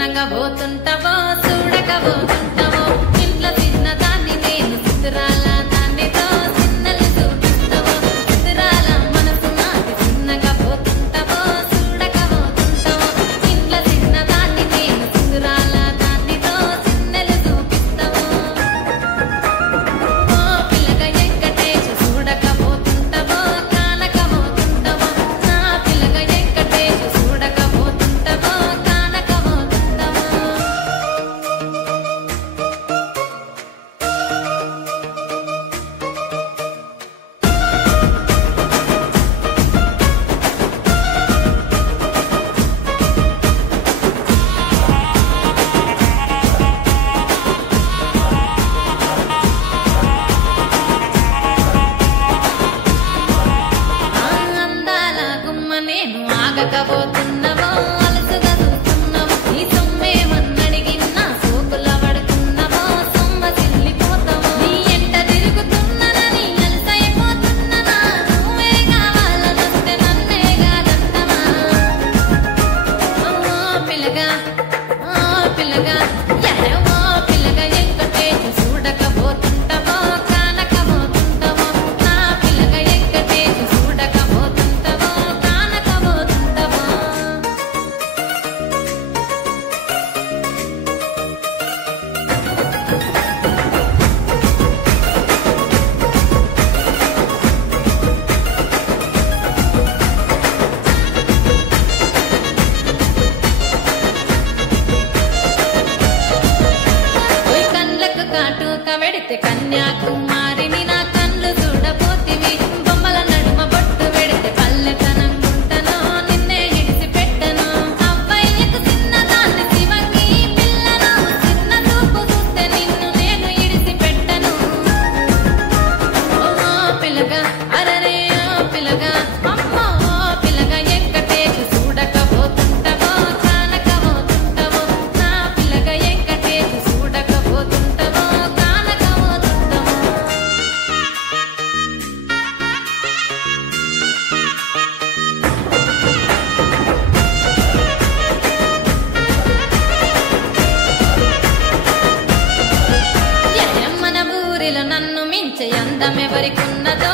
చిన్నగా పోతుంటావో చూడకపోతుంటావో ఇంట్లో చిన్న దాన్ని నేను చిత్రాల దానితో చిన్నలు చూపిస్తావో చిత్రాల మనసు నాటి చిన్నగా పోతుంటావో చూడకపోతుంటావో ఇంట్లో చిన్న దాన్ని నేను చిత్రాల దానితో చిన్నలు చూపిస్తావో ఓ పిల్లగా వెంకటేశ చూడకపోతుంటావో కానకపోతుంటావో నా పిల్లగా వెంకటేశ చూడకపోతుంటావో కానకపోతుంటావో అందాల గుమ్మ నేను ఆగకపోతున్నావో అలసుగా చూస్తున్నావో నీ సొమ్మేమన్నడిగినా సోకుల పడుతున్నావో సొమ్మ చెల్లిపోతావో నీ ఎంట తిరుగుతున్నానని అలసైపోతున్నానా నువ్వే కావాలనొస్తే నన్నే కాదంటవా పిల్లగా ఎహో పిల్లగా వెంకటేశ చూడకపోతుంటావో కానకపోతుంటావో నా పిల్లగా వెంకటేశ చూడకపోతుంటావో కానకపోతుంటావో ఓయ్ కళ్ళకు కాటుక వెడితే కన్యాకుమారిని నా కళ్ళు చూడపోతివి బొమ్మల నడుమ బొట్టు వెడితే పల్లెటనంగుంటను నిన్నే ఇడిసి పెట్టను అవ్వయ్యకు చిన్నదాన్ని శివంగి పిల్లను చిన్న చూపు చూస్తే నిన్ను నేను ఇడిసి పెట్టను ఓ పిల్లగా అరరే ఓ పిల్లగా అమ్మో ఓ పిల్లగా వెంకటేశ చూడకపోతుంటావో కానకపోతుంటావో నా పిల్లగా వెంకటేశ చూడకపోతుంటావో కానకపోతుంటావో మన ఊరిలో నన్ను మించే అందం ఎవరికున్నదో